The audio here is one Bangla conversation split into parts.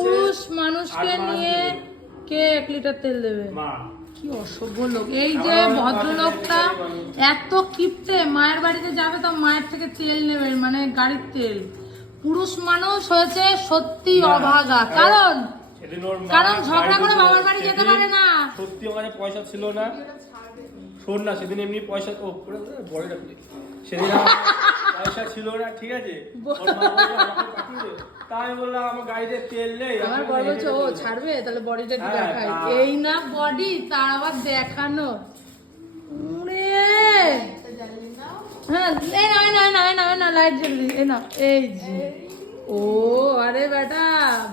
পুরুষ মানুষকে নিয়ে কে 1 লিটার তেল দেবে? কি অসভ্য লোক! এই যে ভদ্রলোকটা এত কিপটে, মায়ের বাড়িতে যাবে তো মায়ের থেকে তেল নেবে, মানে গাড়ির তেল। পুরুষ মানুষ হয়েছে সত্যি অভাগা, কারণ ঝগড়া করে বাবার বাড়ি যেতে পারে না। সত্যি ওখানে পয়সা ছিল না, শোন না, সেদিন এমনি পয়সা সেদিন পয়সা ছিল না, ঠিক আছে, তাই বললাম আমার গাড়িতে তেল নেই। আমার বড় বলছে ও ছাড়বে, তাহলে বডিটা দেখাই। এই না বডি, তার আবার দেখানো। হ্যাঁ, এই না লাইট জ্বললি, এই না, এই যে ও, আরে বেটা,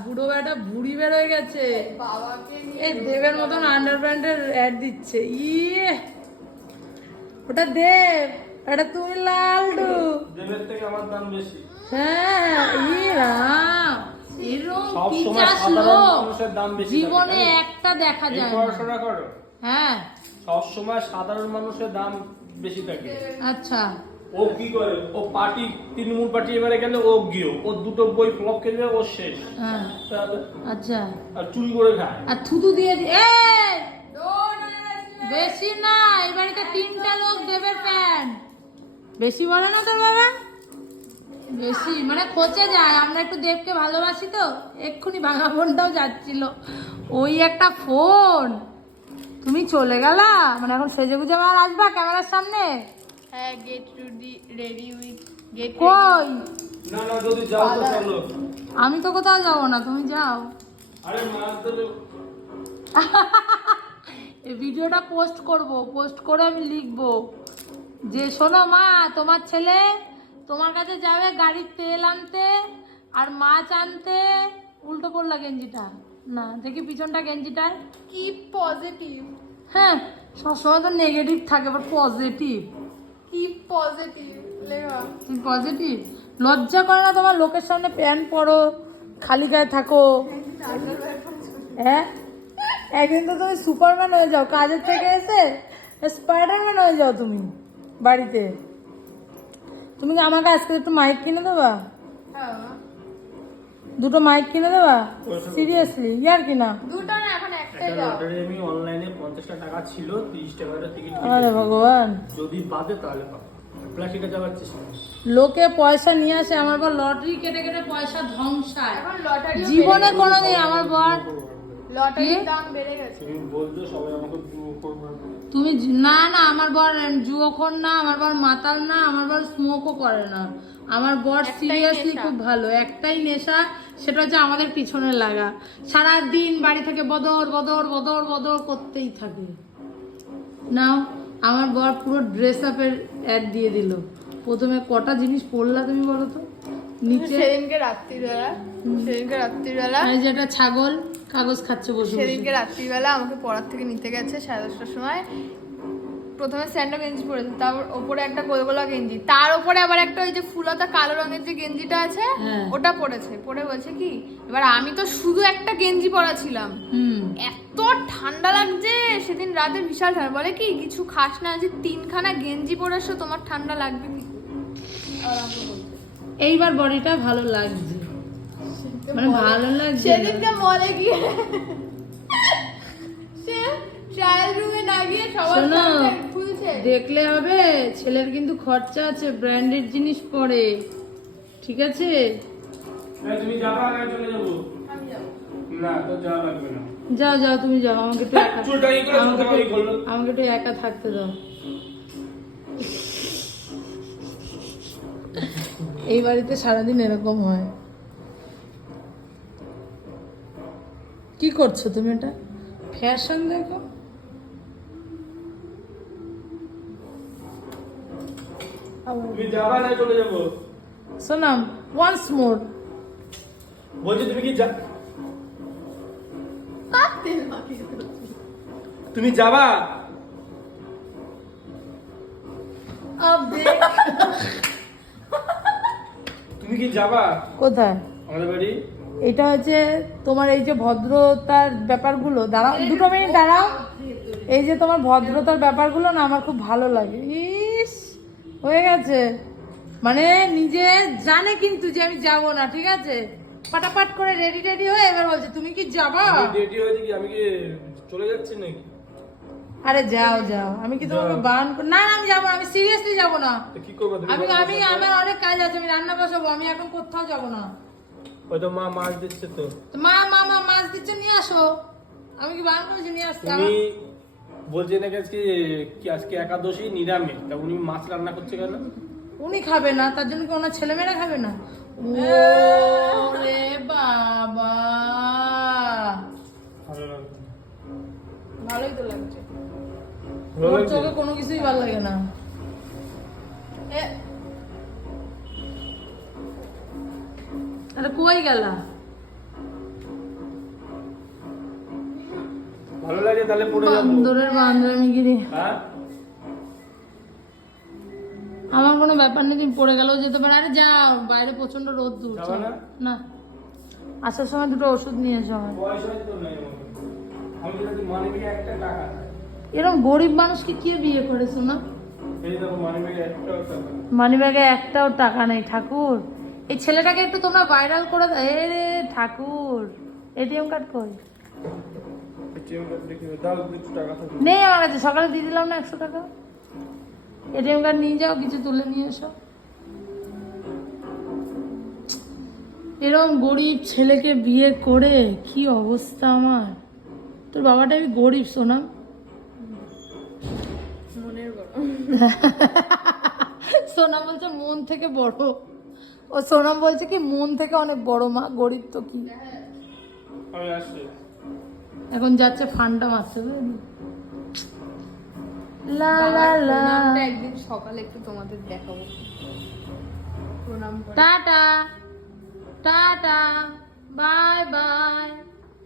বুড়ো বেটা বুড়ি বের হয়ে গেছে। এই দেবের মতন আন্ডারপ্যান্টের অ্যাড দিচ্ছে। ইয়ে, ওটা দেব, এটা তুমি লালডু। দেবের থেকে আমার দাম বেশি। হ্যাঁ, জীবনে একটা দেখা যায়। পড়াশোনা করো, হ্যাঁ, সব সময় সাধারণ মানুষের দাম বেশি থাকে। আচ্ছা, ও কি করে, ও পার্টি, তৃণমূল পার্টি এবারে গেলে ও গিয়েও ও 2টো বই ফ্লপ খেলবে, ও শেষ। আচ্ছা, আর চুরি করে খায়, আর থুতু দিয়ে বেশি না। এই বাড়িতে 3টা লোক দেবের ফ্যান। বেশি বলে না তোর বাবা? বেশি মানে খোঁচে যায়। আমরা একটু দেবকে ভালোবাসি তো, এক্ষুনি ভাঙা ফোনটাও যাচ্ছিল। ওই একটা ফোন, তুমি চলে গেলা, মানে এখন সেজে গুজে আবার আসবা ক্যামেরার সামনে? হ্যাঁ, গেট রেডি উইথ গেট। কই? না যদি যাও তো চলো। আমি তো কোথাও যাবো না, তুমি যাও। আরে মার দেবে। এই ভিডিওটা পোস্ট করে আমি লিখবো যে শোনো মা, তোমার ছেলে তোমার কাছে যাবে গাড়ির তেল আনতে আর মাছ আনতে। উল্টো পড়লা গেঞ্জিটা, না দেখি পিছনটা গেঞ্জিটার কি পজিটিভ। হ্যাঁ, সবসময় তো নেগেটিভ থাকে, বাট পজিটিভ। কি পজিটিভ লেখা, তুমি পজিটিভ। লজ্জা করে না তোমার? লোকের সামনে প্যান্ট পরো, খালি গায়ে থাকো। হ্যাঁ, একদিন তো তুমি সুপারম্যান হয়ে যাও, কাজের থেকে এসে স্পাইডারম্যান হয়ে যাও তুমি বাড়িতে। তুমি কি আমাকে আজকে একটু মাইক কিনে দেবা? 2টো মাইক কিনে দেবা? সিরিয়াসলি, ইয়ার কিনা? 2টো না, এখন একটাই দাও। আমি অনলাইনে 50 টাকা ছিল, 30 টাকার টিকিট। আরে ভগবান, যদি বাদে তাহলে প্লাস্টিকে যাওয়ার চেষ্টা। লোকে পয়সা নিয়ে আসে, আমার বর লটারি কেটে কেটে পয়সা ধ্বংসায়। এখন লটারি জীবনে কোনোদিন আমার বর লটারির দাম বেড়ে গেছে। তুমি বলছো সবাই আমাকে জুয়ো করবে। তুমি না, আমার বর জুয়োখোর না, আমার বর মাতাল না, আমার বর স্মোকও করে না। আমার বর সিরিয়াসলি খুব ভালো। একটাই নেশা, সেটা হচ্ছে আমাদের পিছনে লাগা। সারাদিন বাড়ি থেকে বদর বদর বদর বদর করতেই থাকে। নাও, আমার বর পুরো ড্রেস আপের অ্যাড দিয়ে দিল। প্রথমে কটা জিনিস পরলা তুমি বলো তো? নিচে সেদিনকে রাত্রিবেলা এই যে একটা ছাগল কাগজ খাচ্ছে বসে। সেদিনকে রাত্রিবেলা আমাকে পড়ার থেকে নিতে গেছে 10:30টার সময়। প্রথমে স্যান্ডো গেঞ্জি পরেছে, তারপর ওপরে একটা গোলগোলা গেঞ্জি, তার উপরে আবার একটা ওই যে ফুলতা কালো রঙের যে গেঞ্জিটা আছে ওটা পরেছে। পরে বলছে কি, এবার আমি তো শুধু একটা গেঞ্জি পরা ছিলাম, এত ঠান্ডা লাগছে সেদিন রাতে, বিশাল ঠান্ডা। বলে কি, কিছু খাস না, যে 3খানা গেঞ্জি পরেছো, তোমার ঠান্ডা লাগবে কি? এইবার বডিটা ভালো লাগছে, মানে ভালো লাগছে। সেদিনকে মলে গিয়ে সে ট্রায়াল রুমে না গিয়ে সবার খুলছে। দেখলে হবে, ছেলের কিন্তু খরচা আছে, ব্র্যান্ডেড জিনিস পরে, ঠিক আছে? তুমি যাবা না চলে যাবো? আমি যাব না, তো যাওয়া লাগবে না। যাও তুমি যাও, আমাকে একটু একা থাকতে দাও। এই বাড়িতে সারাদিন এরকম হয়। কি করছো তুমি? এটা ফ্যাশন দেখো। তুমি যাবা না চলে যাবো? সোনাম, ওয়ান্স মোর বলছি, তুমি কি তুমি যাবা? তুমি কি যাবা কোথায়? আমাদের বাড়ি। এটা হচ্ছে তোমার এই যে ভদ্রতার ব্যাপারগুলো, দাঁড়াও 2 মিনিট দাঁড়াও। এই যে তোমার ভদ্রতার ব্যাপারগুলো না আমার খুব ভালো লাগে। ইস, হয়ে গেছে, মানে নিজে জানে কিন্তু যে আমি যাব না, ঠিক আছে? পাটাপাট করে রেডি রেডি হয়ে এবার বলছে তুমি কি যাবা? রেডি হয়েছে কি, আমি কি চলে যাচ্ছি নাকি? আরে যাও যাও, আমি কি তোমাকে বারণ না না আমি যাবো না, আমি সিরিয়াসলি যাবো না। তো কি করবো তুমি? আমি আমি আমার অনেক কাজ আছে, আমি রান্না বসাবো, আমি এখন কোথাও যাবো না। হয়তো মা মাছ দিচ্ছে তো। তো মা মাছ দিচ্ছে, নিয়ে আসো। আমি কি বারণ করেছি নিয়ে আসতে? উনি বলছে নাকি আজকে একাদশী নিরামিষ, তা উনি মাছ রান্না করছে কেন? উনি খাবে না, তার জন্য কি ওনার ছেলেমেয়েরা খাবে না? ওরে বাবা, ভালো লাগছে। ভালোই তো লাগছে। ভালো ওর লাগছে? চোখে কোনো কিছুই ভালো লাগে না। আরে কই গেলা? ভালো লাগে তাহলে পড়ে যাবো। বান্দরের বান্দরামিগিরি। হ্যাঁ আমার কোনো ব্যাপার নেই, তুমি পড়ে গেলেও যেতে পারো। আরে যাও, বাইরে প্রচন্ড রোদ দূর। যাবে না? না, আসার সময় দুটো ওষুধ নিয়ে এসো আমার। পয়সাই তো নেই আমার। আমি যদি মানি ব্যাগে একটা টাকা নাই। এরকম গরিব মানুষকে কে বিয়ে করেছো না? এই দেখো মানি ব্যাগে একটা টাকা নেই। মানি ব্যাগে একটাও টাকা নেই। ঠাকুর, এই ছেলেটাকে একটু তোমরা ভাইরাল করে দাও। এ রে ঠাকুর, এটিএম কার্ড কই? এটিএম কার্ড দেখি দাও, কিছু টাকা থাকে। নেই আমার কাছে, সকালে দিয়ে দিলাম না 100 টাকা। এটিএম কার্ড নিয়ে যাও, কিছু তুলে নিয়ে এসো। এরকম গরিব ছেলেকে বিয়ে করে কি অবস্থা আমার। তোর বাবাটা আমি গরিব সোনা। মনের বড়। সোনাম বলছে মন থেকে বড়। ও সোনাম বলছে কি মন থেকে অনেক বড়, মা গরিব তো কি। আমি আসছি। এখন যাচ্ছে ফান্ডা মারতে, বুঝলি? লা লা বাবার লা। প্রণামটা একদিন সকালে একটু তোমাদের দেখাবো। প্রণাম করে। Tata tata.